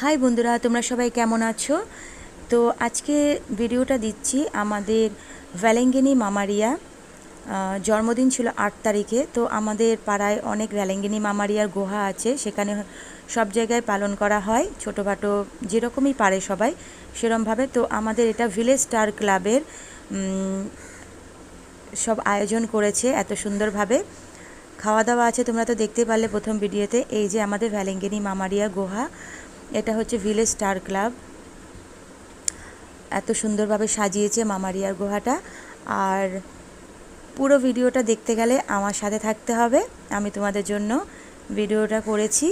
High বন্ধুরা, তোমরা সবাই কেমন আছো? তো আজকে ভিডিওটা দিচ্ছি আমাদের ভ্যালেঙ্গিনি মামারিয়া জন্মদিন ছিল আট তারিখে, তো আমাদের পাড়ায় অনেক ভ্যালেঙ্গিনি মামারিয়ার গুহা আছে, সেখানে সব জায়গায় পালন করা হয়, ছোটোখাটো যেরকমই পারে সবাই, সেরমভাবে। তো আমাদের এটা ভিলেজ স্টার ক্লাবের সব আয়োজন করেছে এত সুন্দরভাবে। খাওয়া দাওয়া আছে, তোমরা তো দেখতেই পারলে প্রথম ভিডিওতে, এই যে আমাদের ভ্যালেঙ্গিনি মামারিয়া গুহা। এটা হচ্ছে ভিলেজ স্টার ক্লাব এত সুন্দরভাবে সাজিয়েছে মামারিয়ার গুহাটা। আর পুরো ভিডিওটা দেখতে গেলে আমার সাথে থাকতে হবে। আমি তোমাদের জন্য ভিডিওটা করেছি।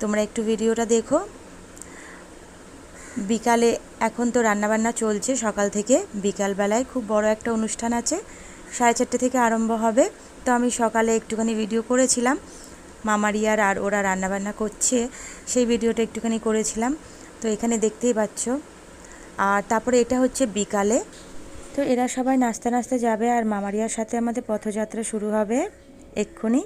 তোমরা একটু ভিডিওটা দেখো। বিকালে এখন তো রান্নাবান্না চলছে, সকাল থেকে বিকালবেলায় খুব বড় একটা অনুষ্ঠান আছে, সাড়ে চারটে থেকে আরম্ভ হবে। তো আমি সকালে একটুখানি ভিডিও করেছিলাম। মামারিয়ার আর ওরা রান্নাবান্না করছে, সেই ভিডিওটা একটুখানি করেছিলাম। তো এখানে দেখতেই পাচ্ছ। আর তারপরে এটা হচ্ছে বিকালে। তো এরা সবাই নাস্তা নাস্তা যাবে আর মামারিয়ার সাথে আমাদের পথযাত্রা শুরু হবে এক্ষুনি।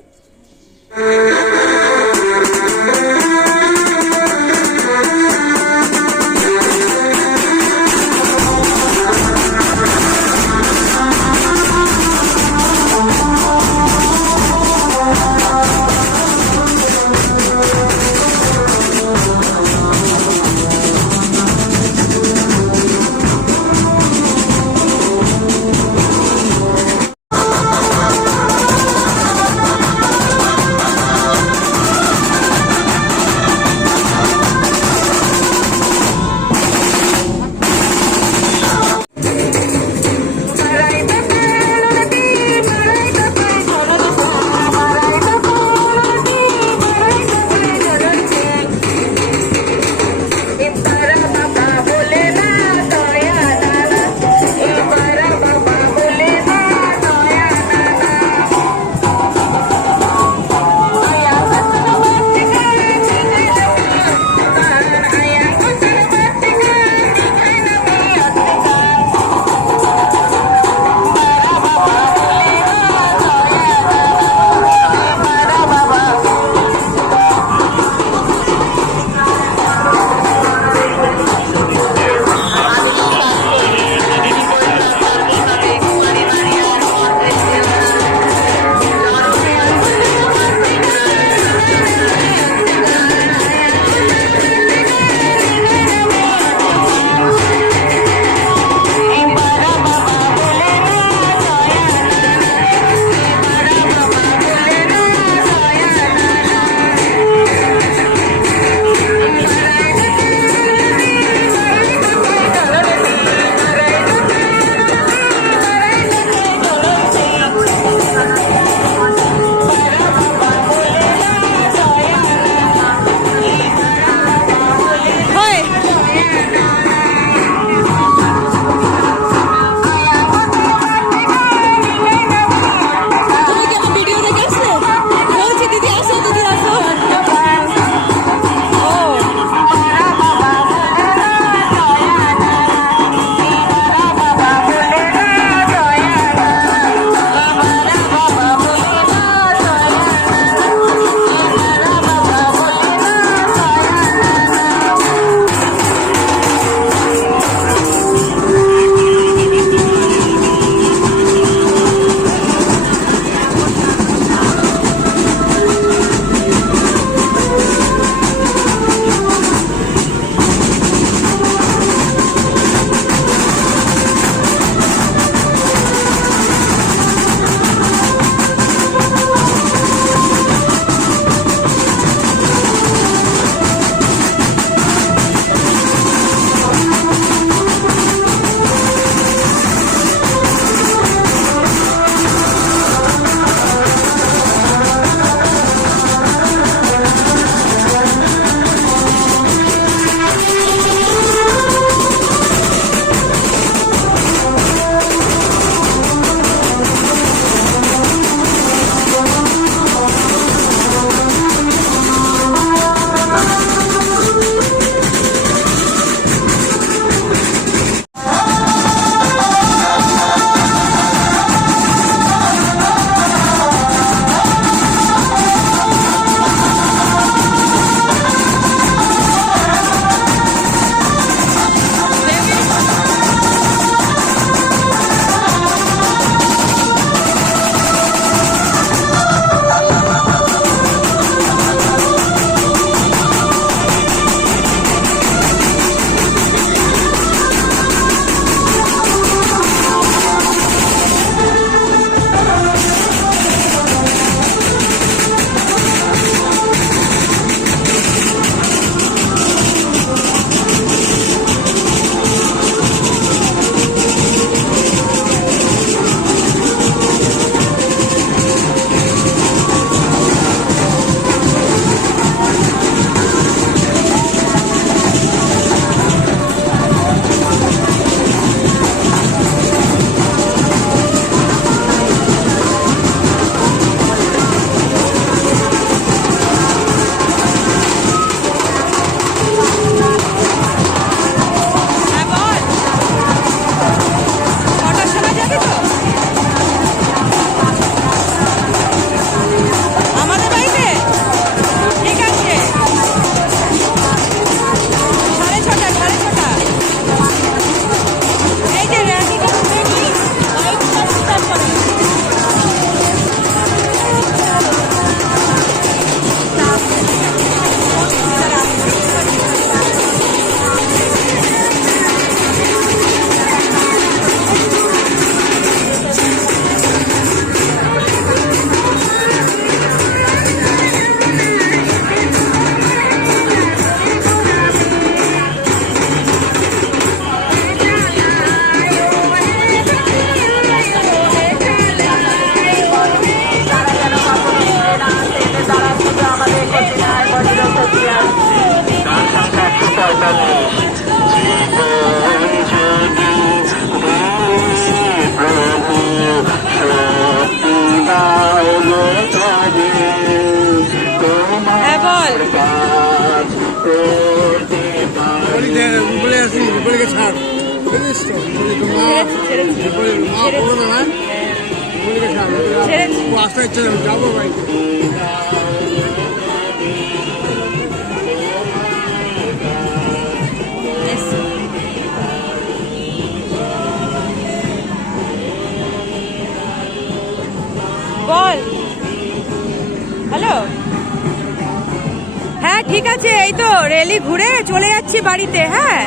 আছে এই তো রেলি ঘুরে চলে যাচ্ছি বাড়িতে হ্যাঁ?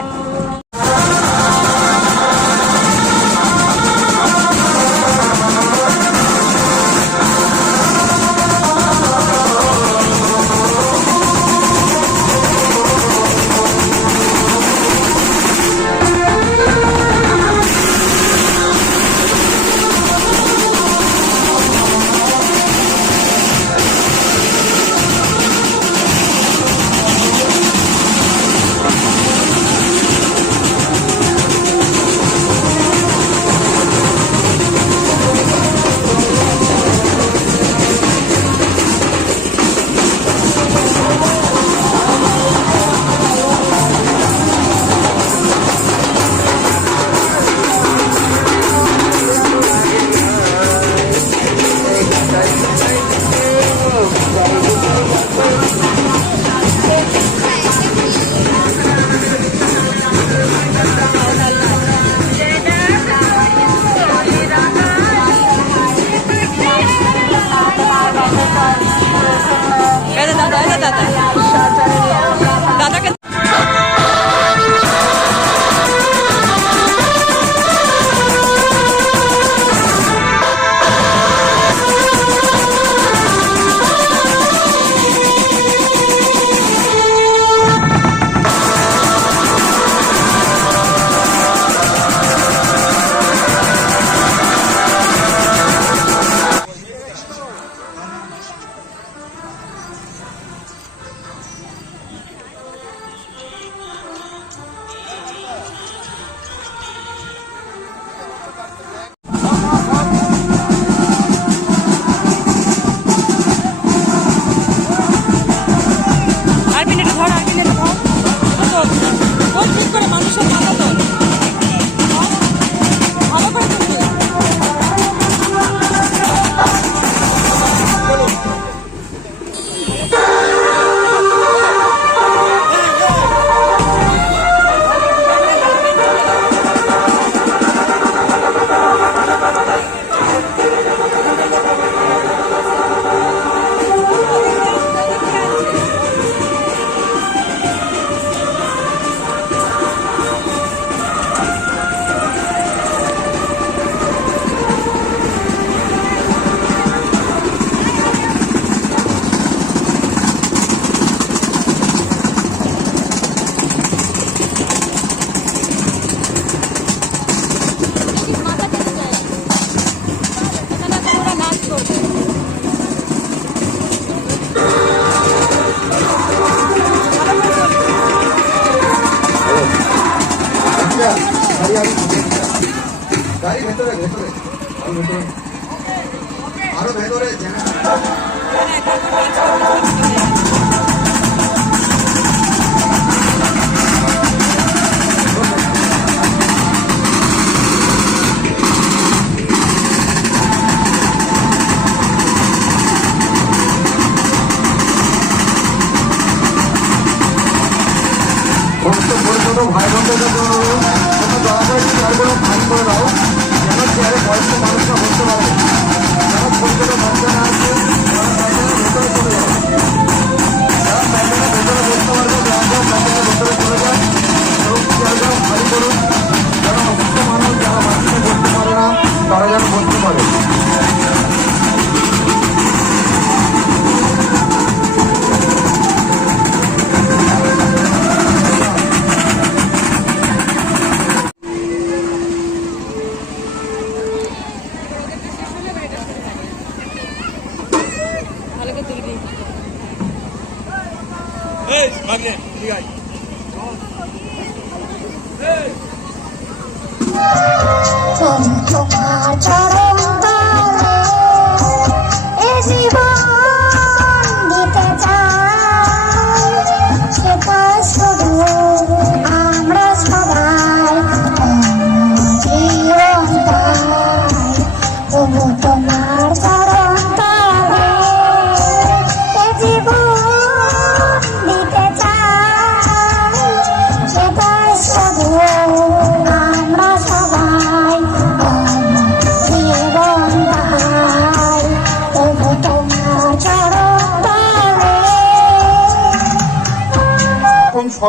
じゃない。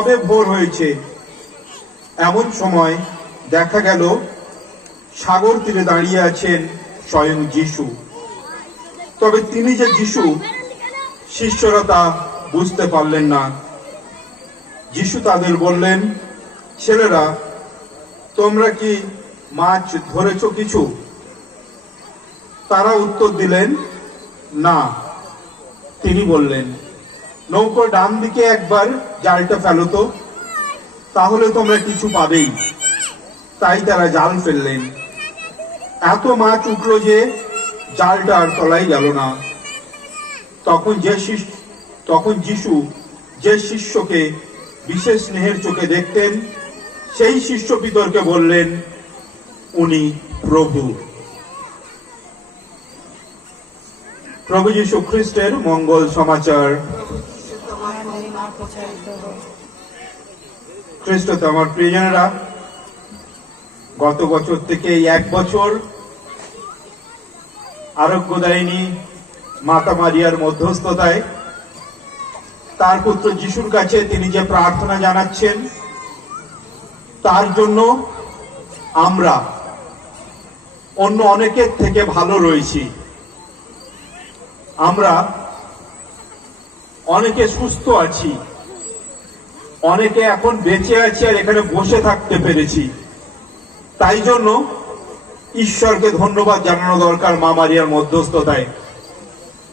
সবে ভোর হয়েছে? এমন সময় দেখা গেল সাগর তীরে দাঁড়িয়ে আছেন স্বয়ং যিশু। তবে তিনি যে যিশু, শিষ্যরা তা বুঝতে পারলেন না। যিশু তাদের বললেন, ছেলেরা, তোমরা কি মাছ ধরেছ কিছু? তারা উত্তর দিলেন, না। তিনি বললেন নৌকোর ডান দিকে একবার জালটা ফেলো তো। তাহলে তোমরা কিছু পাবেই। তাই তারা জাল ফেললেন। এত মাছ উঠল যে জালটা আর তলাই গেল না। তখন যে তখন যিশু যে শিষ্যকে বিশেষ স্নেহের চোখে দেখতেন, সেই শিষ্য পিতরকে বললেন, উনি প্রভু। প্রভু যীশু খ্রিস্টের মঙ্গল সমাচার। খ্রিস্ট তো আমার প্রিয়জনেরা, গত বছর থেকে এক বছর আরোগ্যদায়িনী মাতা মারিয়ার মধ্যস্থতায় তার পুত্র যিশুর কাছে তিনি যে প্রার্থনা জানাচ্ছেন, তার জন্য আমরা অন্য অনেকের থেকে ভালো রয়েছি। আমরা অনেকে সুস্থ আছি, অনেকে এখন বেঁচে আছি আর এখানে বসে থাকতে পেরেছি। তাই জন্য ঈশ্বরকে ধন্যবাদ জানানো দরকার মা মারিয়ার মধ্যস্থতায়।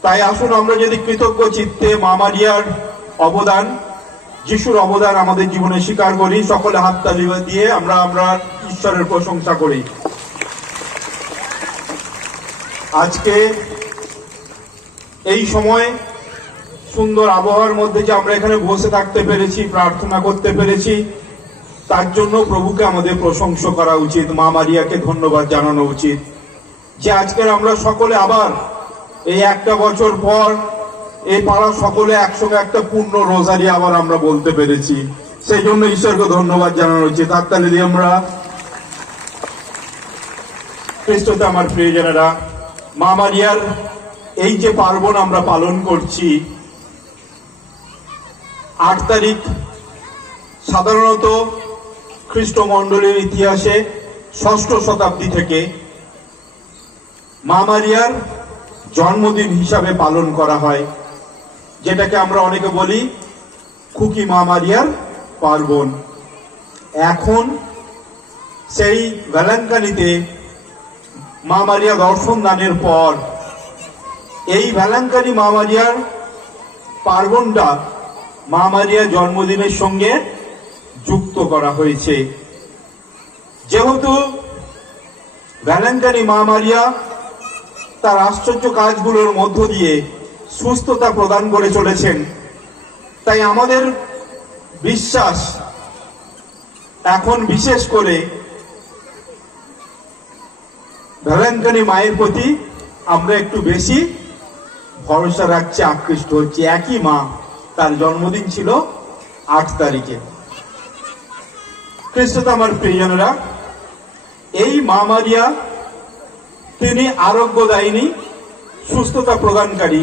তাই আসুন আমরা যদি কৃতজ্ঞ চিত্তে মা মারিয়ার অবদান, যিশুর অবদান আমাদের জীবনে স্বীকার করি, সকলে হাততালি দিয়ে আমরা আমরা ঈশ্বরের প্রশংসা করি। আজকে এই সময় সুন্দর আবহাওয়ার মধ্যে যে আমরা এখানে বসে থাকতে পেরেছি, প্রার্থনা করতে পেরেছি, তার জন্য প্রভুকে আমাদের প্রশংসা করা উচিত, মা মারিয়াকে ধন্যবাদ জানানো উচিত। যে আজকের আমরা সকলে আবার এই একটা বছর পর এই পাড়া সকলে একসঙ্গে একটা পূর্ণ রোজারি আবার আমরা বলতে পেরেছি। সেই জন্য ঈশ্বরকে ধন্যবাদ জানানো উচিত। হাততালি দিয়ে আমরা। খ্রিস্টতে আমার প্রিয়জনেরা, মা মারিয়ার এই যে পার্বণ আমরা পালন করছি আট তারিখ, সাধারণত খ্রিস্টমণ্ডলীর ইতিহাসে ষষ্ঠ শতাব্দী থেকে মা মারিয়ার জন্মদিন হিসাবে পালন করা হয়, যেটাকে আমরা অনেকে বলি খুকি মা মারিয়ার পার্বণ। এখন সেই ভ্যালাঙ্কানিতে মা মারিয়া দর্শন দানের পর এই ভ্যালাঙ্কানি মা মারিয়ার পার্বণটা মা মারিয়া জন্মদিনের সঙ্গে যুক্ত করা হয়েছে। যেহেতু ভ্যালেন্টাইনি মা মারিয়া তার আশ্চর্য কাজগুলোর মধ্য দিয়ে সুস্থতা প্রদান করে চলেছেন, তাই আমাদের বিশ্বাস এখন বিশেষ করে ভ্যালেন্টাইনি মায়ের প্রতি আমরা একটু বেশি ভরসা রাখছি, আকৃষ্ট হচ্ছে। একই মা তার জন্মদিন ছিল আট তারিখে। খ্রিস্টত আমার প্রিয়জনেরা, এই মা মারিয়া তিনি আরোগ্যদায়িনী সুস্থতা প্রদানকারী।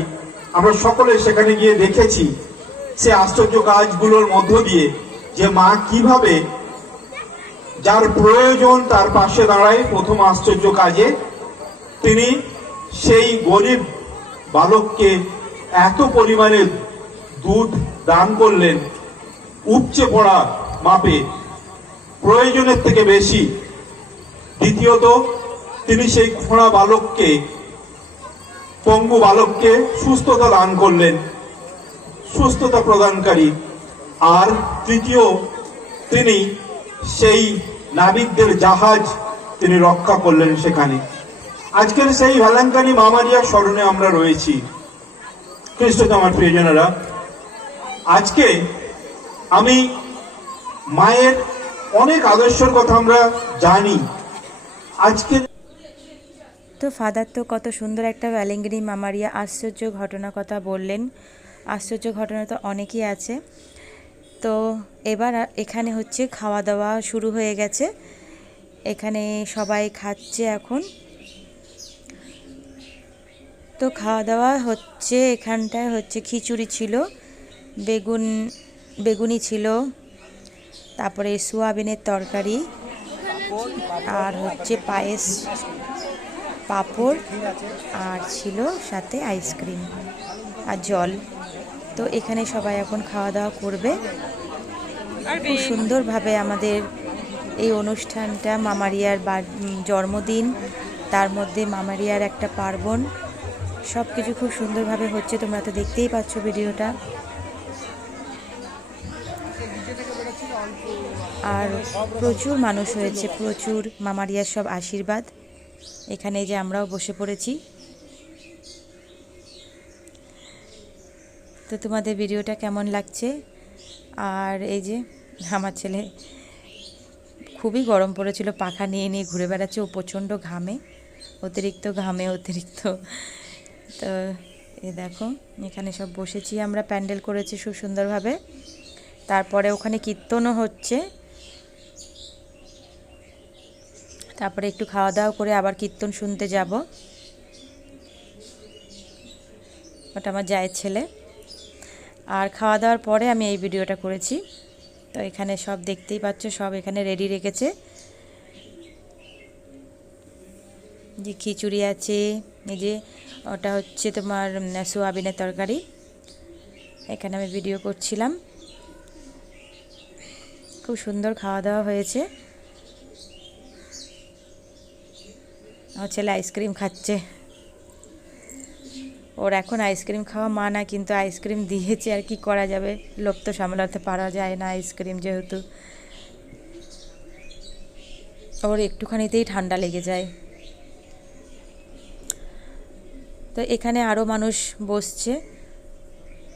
আমরা সকলে সেখানে গিয়ে দেখেছি সে আশ্চর্য কাজগুলোর মধ্য দিয়ে যে মা কীভাবে যার প্রয়োজন তার পাশে দাঁড়ায় প্রথম আশ্চর্য কাজে, তিনি সেই গরিব বালককে এত পরিমাণে দুধ দান করলেন। উপচে পড়া মাপে প্রয়োজনের থেকে বেশি। দ্বিতীয়ত, তিনি সেই খোঁড়া বালককে, পঙ্গু বালককে সুস্থতা দান করলেন। সুস্থতা প্রদানকারী। আর তৃতীয়, তিনি সেই নাবিকদের জাহাজ তিনি রক্ষা করলেন সেখানে। আজকের সেই ভ্যালাঙ্কানি মামারিয়া স্মরণে আমরা রয়েছি। খ্রিস্ট আমার প্রিয়জনেরা আজকে আমি মায়ের অনেক আদর্শের কথা আমরা জানি। আজকে তো ফাদার তো কত সুন্দর একটা ভ্যালেঙ্গিনি মামারিয়া আশ্চর্য ঘটনা কথা বললেন। আশ্চর্য ঘটনা তো অনেকই আছে। তো এবার এখানে হচ্ছে খাওয়া দাওয়া শুরু হয়ে গেছে। এখানে সবাই খাচ্ছে এখন। তো খাওয়া দাওয়া হচ্ছে, এখানটায় হচ্ছে খিচুড়ি ছিল। বেগুন, বেগুনি ছিল, তারপরে সোয়াবিনের তরকারি, আর হচ্ছে পায়েস, পাঁপড়, আর ছিল সাথে আইসক্রিম আর জল। তো এখানে সবাই এখন খাওয়া দাওয়া করবে। খুব সুন্দরভাবে আমাদের এই অনুষ্ঠানটা, মামারিয়ার জন্মদিন, তার মধ্যে মামারিয়ার একটা পার্বণ সব কিছু খুব সুন্দরভাবে হচ্ছে। তোমরা তো দেখতেই পাচ্ছ ভিডিওটা। আর প্রচুর মানুষ হয়েছে, প্রচুর। মামারিয়ার সব আশীর্বাদ। এখানে যে আমরাও বসে পড়েছি। তো তোমাদের ভিডিওটা কেমন লাগছে? আর এই যে আমার ছেলে খুবই গরম পড়েছিল, পাখা নিয়ে নিয়ে ঘুরে বেড়াচ্ছে, ও প্রচণ্ড ঘামে, অতিরিক্ত ঘামে, অতিরিক্ত। তো এ দেখো, এখানে সব বসেছি, আমরা প্যান্ডেল করেছি সুন্দরভাবে তারপরে ওখানে কীর্তনও হচ্ছে। তারপরে একটু খাওয়া দাওয়া করে আবার কীর্তন শুনতে যাব। ওটা আমার জায়ের ছেলে। আর খাওয়া দাওয়ার পরে আমি এই ভিডিওটা করেছি। তো এখানে সব দেখতেই পাচ্ছ, সব এখানে রেডি রেখেছে। যে খিচুড়ি আছে, এই যে ওটা হচ্ছে তোমার সোয়াবিনের তরকারি। এখানে আমি ভিডিও করছিলাম। খুব সুন্দর খাওয়া দাওয়া হয়েছে। আমার ছেলে আইসক্রিম খাচ্ছে। ওর এখন আইসক্রিম খাওয়া মানা, কিন্তু আইসক্রিম দিয়েছে আর কি করা যাবে? লোভ তো সামলাতে পারা যায় না আইসক্রিম যেহেতু। ওর একটুখানিতেই ঠান্ডা লেগে যায়। তো এখানে আরও মানুষ বসছে।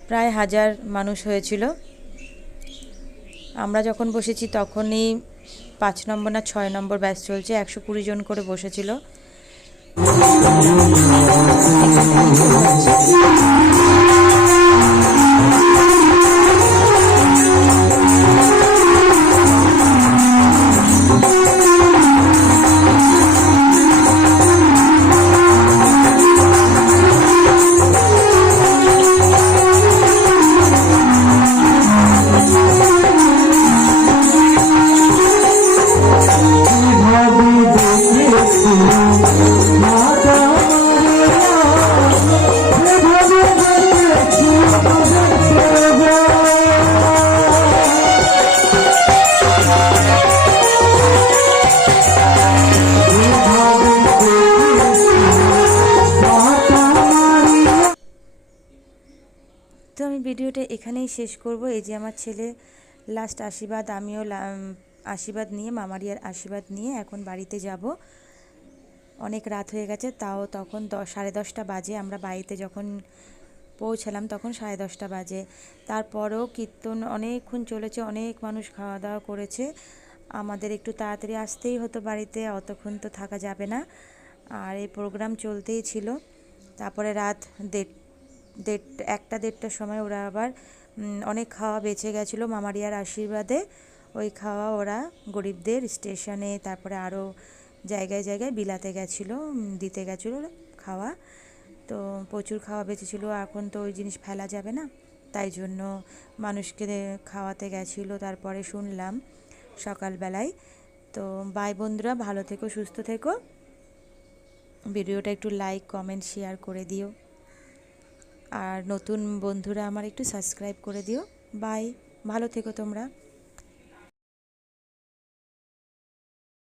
প্রায় হাজার মানুষ হয়েছিল। আমরা যখন বসেছি তখনই পাঁচ নম্বর না ছয় নম্বর ব্যাচ চলছে, একশো কুড়ি জন করে বসেছিল। তো এখানেই শেষ করব। এই যে আমার ছেলে লাস্ট আশীর্বাদ, আমিও আশীর্বাদ নিয়ে মামারিয়ার আশীর্বাদ নিয়ে এখন বাড়িতে যাব। অনেক রাত হয়ে গেছে, তাও তখন দশ সাড়ে দশটা বাজে। আমরা বাড়িতে যখন পৌঁছালাম তখন সাড়ে দশটা বাজে। তারপরেও কীর্তন অনেকক্ষণ চলেছে, অনেক মানুষ খাওয়া দাওয়া করেছে। আমাদের একটু তাড়াতাড়ি আসতেই হতো বাড়িতে, অতক্ষণ তো থাকা যাবে না। আর এই প্রোগ্রাম চলতেই ছিল। তারপরে রাত দেড় দেড় একটা দেড়টার সময় ওরা আবার অনেক খাওয়া বেঁচে গেছিল মামারিয়ার আশীর্বাদে। ওই খাওয়া ওরা গরিবদের স্টেশনে, তারপরে আরও জায়গায় জায়গায় বিলাতে গেছিল দিতে গেছিল খাওয়া। তো প্রচুর খাওয়া বেঁচেছিলো এখন তো ওই জিনিস ফেলা যাবে না। তাই জন্য মানুষকে খাওয়াতে গেছিল, তারপরে শুনলাম সকালবেলায়। তো ভাই বন্ধুরা, ভালো থেকো, সুস্থ থেকো। ভিডিওটা একটু লাইক কমেন্ট শেয়ার করে দিও। আর নতুন বন্ধুরা আমার একটু সাবস্ক্রাইব করে দিও। বাই ভালো থেকো তোমরা।